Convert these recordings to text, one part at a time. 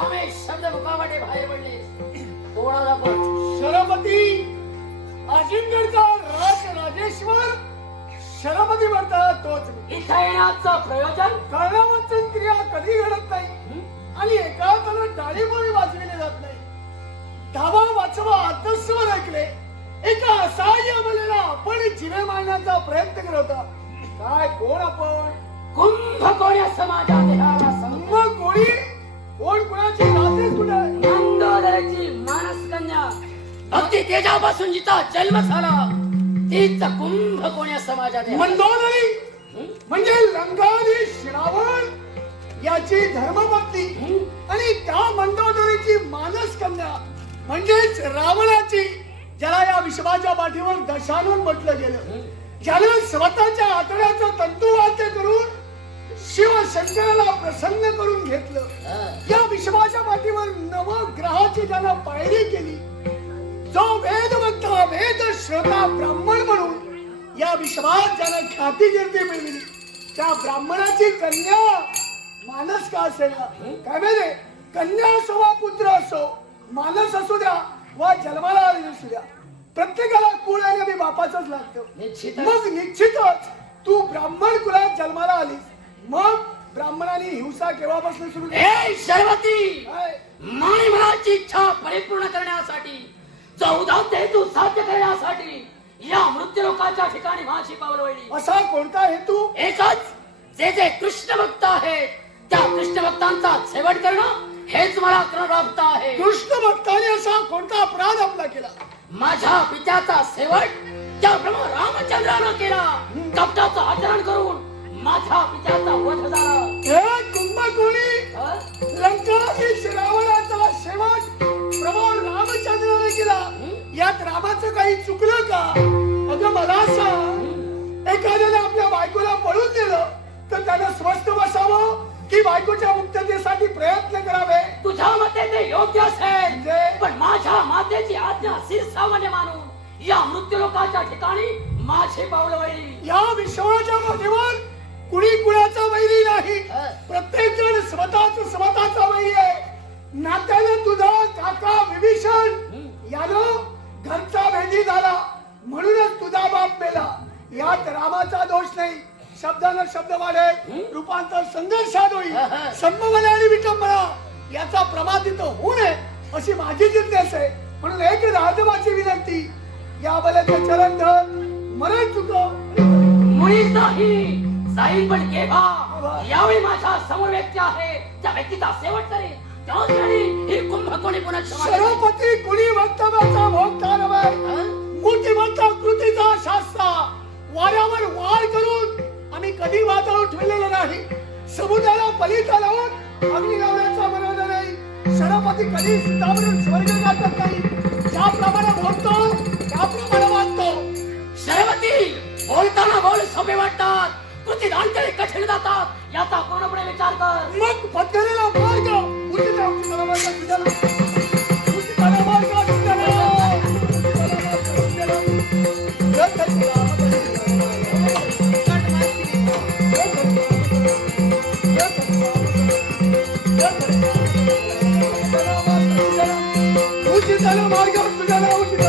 ठामे शब्द मुखावाटे बाहेर पडले. कोणाला पण. शरपती अजिंक्यचा राज राजेश्वर शरपती म्हणतात तोच. इथं येण्याचं प्रयोजन? क्रिया कधी घडत नाही? आणि एका त्याला टाळीमुळे वाचविले जात नाही. धावा वाचवा अर्थस्वर ऐकले. एका असहाय्य मुलीला आपण जिवे मारण्याचा प्रयत्न करत होता. काय कोण आपण? कुंभकोण्या समाजात संघ कोणी कोण कोणाची नाते कुठे आहे? मंदोदरीची मानस कन्या भक्ती तेजापासून जिचा जन्म झाला तीच आहे. मंदोदरी हं? म्हणजे लंगारी श्रावण याची धर्मभक्ती? आणि त्या मंदोदरीची मानस कन्या म्हणजेच रावणाची ज्याला या विश्वाच्या पाठीवर दशानून म्हटलं गेलं ज्यानं स्वतःच्या आतड्याचं तंतुवाद्य करून शिव शंकराला प्रसन्न करून घेतलं. या विश्वाच्या पाठीवर नवग्रहाची ज्यानं पायरी केली जो वेदवक्ता वेद श्रोता ब्राह्मण म्हणून या विश्वात ज्यानं ख्याती कीर्ती मिळवली त्या ब्राह्मणाची कन्या मानस का असेल ना? काय माहिती कन्या असो वा पुत्र असो मानस असू द्या वा जन्माला आलेली असू द्या प्रत्येकाला कुळ आणि बापाचंच लागतं. मग निश्चितच तू ब्राह्मण कुलात जन्माला आलीस मग ब्राह्मणाने हिंसा केव्हापासून सुरू हे शर्वती काय? माणिमनाची इच्छा परिपूर्ण करण्यासाठी चौदाते हेतू साध्य करण्यासाठी या मृत्यू लोकांच्या ठिकाणी माझी पावलं वळली असा कोणता हेतू? एकच जे जे कृष्ण भक्त आहेत त्या कृष्ण भक्तांचा सेवट करणं हेच मला प्राप्त आहे. कृष्ण भक्ताने असा कोणता अपराध आपला केला? माझ्या पित्याचा सेवट त्या प्रभू रामचंद्रानं केला. कपटाचं आचरण करून माझ्या पित्याचा वध झाला. हे कुंभकोणी? लंकाधीश रावणाचा शेवट प्रभू रामचंद्राने केला. यात रामाचं काही चुकलं का? अगं मला सांग. एखाद्याने आपल्या बायकोला पळून दिलं तर त्यानं स्वस्त बसावं की बायकोच्या मुक्ततेसाठी प्रयत्न करावे? तुझ्या मते ते योग्य असेल. म्हणजे? पण माझ्या मातेची आज्ञा शिरसामान्य मानून या मृत्यू लोकांच्या ठिकाणी माझे पावलं या विश्वाच्या माध्यमावर कुणी कुणाचा वैरी नाही. प्रत्येक जण स्वतःच स्वतःचा वैरी आहे. नात्यानं तुझा काका विभीषण यानं घरचा भेदी झाला. म्हणूनच तुझा बाप मेला. यात रामाचा दोष नाही. शब्दानं शब्द वाढेल रूपांतर संघर्षात होईल. संभवना आणि विटंबना याचा प्रमाद इथं होऊ नये अशी माझी जिज्ञास आहे. म्हणून एक राजमाची विनंती या बलाचे चरण धर मरण चुकव. मुळीच नाही. जाईल पण केव्हा? यावेळी माझ्यासमोर व्यक्ती आहे त्या व्यक्तीचा सेवट करेल त्याच वेळी ही कुंभकोणी पुन्हा. शरपती कुणी वक्तव्याचा नव्हे हं? मूर्तिमंत कृतीचा शास्ता. वाऱ्यावर वार करून आम्ही कधी वादळ ठेवलेलं नाही. समुद्राला पलीचा लावून अग्नी लावण्याचा बनवलं नाही. शरपती कधी सीतावरून स्वर्ग गाठत नाही. ज्याप्रमाणे बोलतो कृती आणतळे कठीण जातात याचा पूर्णपणे विचार कर मग पत्करेला मार्ग उचित उचित मार्ग सुधारा. उचित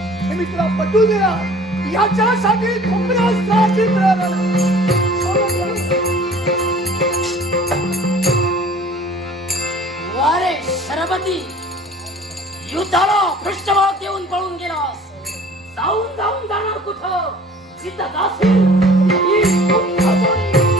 हे मी तुला पटू दिला याच्यासाठी खुंबराची वारे शरबती युद्धाला पृष्ठभाग देऊन पळून गेलास. जाऊन जाऊन जाणार कुठं? जिथं जाशील